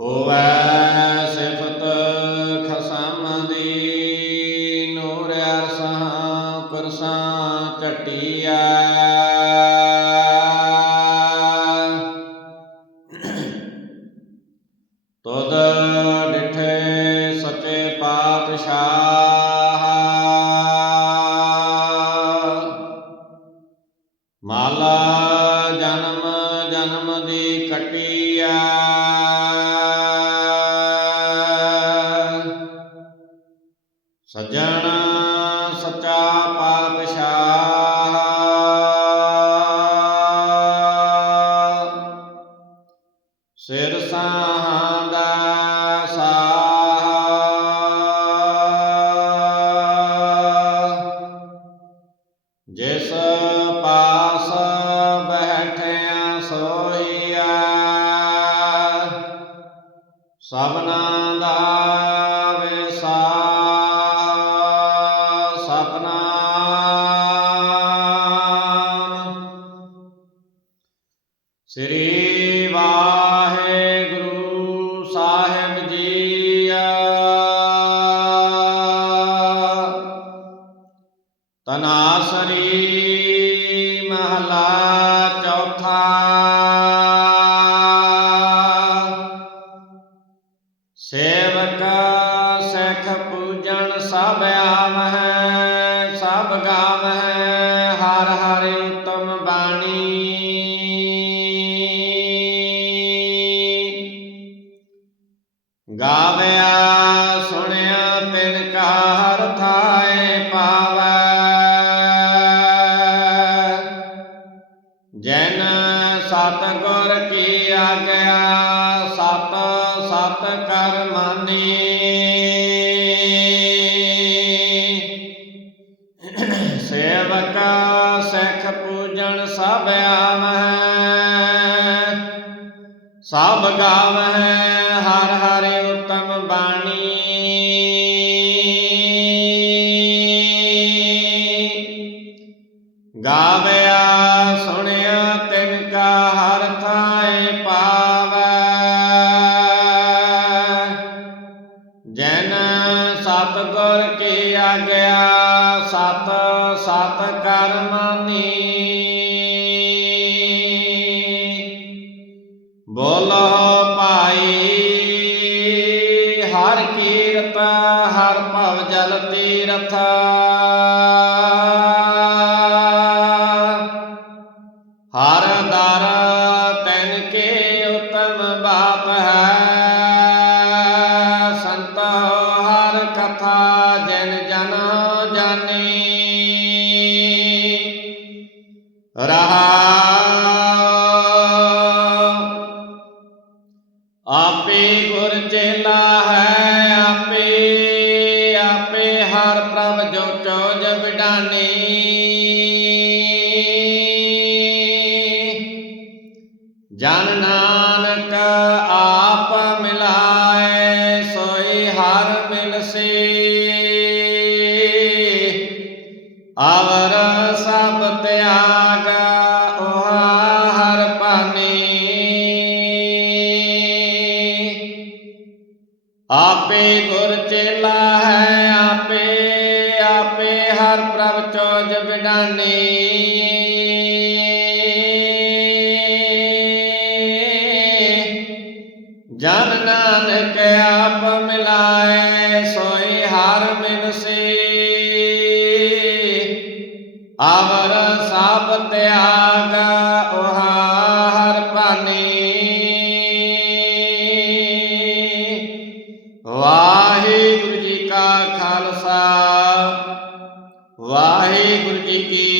ਹੋਵੈ ਸਿਫਤ ਖਸਮ ਦੀ, ਨੂਰ ਅਰਸਾਂ ਕੁਰਸਾਂ ਝਟੀਐ। ਤੁਧ ਡਿਠੇ ਸੱਚੇ ਪਾਤਸ਼ਾਹ। ਮਾਲਾ ਜਨਮ ਜਨਮ ਦੀ ਕਟੀਐ। ਸੱਜਣ ਸੱਚਾ ਪਾਤਸ਼ਾਹ ਸਿਰ ਸਾਹਦਾ ਸਾਹ। ਜਿਸ ਪਾਸ ਬੈਠਿਆ ਸੋਈਆ ਸਭਨਾ ਦਾ ਸਤਨਾਮ ਸ੍ਰੀ ਵਾਹਿਗੁਰੂ ਸਾਹਿਬ ਜੀ ਤਨਾਸਰੀ ਮਹਲਾ ਚੌਥਾ। ਸੇਵਕ ਸਿੱਖ ਪੂਜਣ ਸਭ ਆਵਹਿ। ਸਭ ਗਾਵਹਿ ਹਰ ਹਰ ਉਤਮ ਬਾਣੀ। ਗਾਵਿਆ ਸੁਣਿਆ ਤਿਨ ਕਾ ਹਰ ਥਾਏ ਪਾਵੈ ਜਨ ਸਤ ਗੁਰ ਕੀ ਆਗਿਆ, ਸਤ ਸਤ ਕਰ ਮਾਨੀ। ਸਭ ਗਾਵਹਿ ਹਰ ਹਰ ਉਤਮ ਬਾਣੀ। ਗਾਵਿਆ ਸੁਣਿਆ ਤਿਨ ਕਾ ਹਰ ਥਾਏ ਪਾਵੈ ਜਨ ਸਤ ਗੁਰ ਕੀ ਆਗਿਆ, ਸਤ ਸਤ ਕਰ ਹਰ ਕੀਰਤ, ਹਰ ਭਵ ਜਲ ਤੀਰਥ। ਹਰ ਦਰ ਤੈਨ ਕੇ ਉਤਮ ਬਾਪ ਹੈ। ਸੰਤ ਹਰ ਕਥਾ ਜਨ ਜਨ ਜਾਣੀ ਰਹਾ ਵਿਡਾਨੀ ਜਨ ਨਾਨਕ ਆਪ ਮਿਲਾਏ, ਸੋਈ ਹਰ ਮਿਲਸੀ ਅਵਰ ਸਭ ਤਿਆਗ, ਉਹ ਹਰ ਪਾਨੀ। ਆਪੇ ਗੁਰ ਚੇਲਾ ਹੈ, ਆਪੇ ਹਰ ਪ੍ਰਭ ਚੋਜ ਬਿਡਾਨੀ ਜਨ ਨਾਨਕ ਆਪ ਮਿਲਾਏ, ਸੋਈ ਹਰ ਮਿਲਸੀ ਆਵਰ ਸਭ ਤਿਆਗ, ਉਹ ਹਰ ਪਾਨੀ ਵਾਹਿ ਕਾ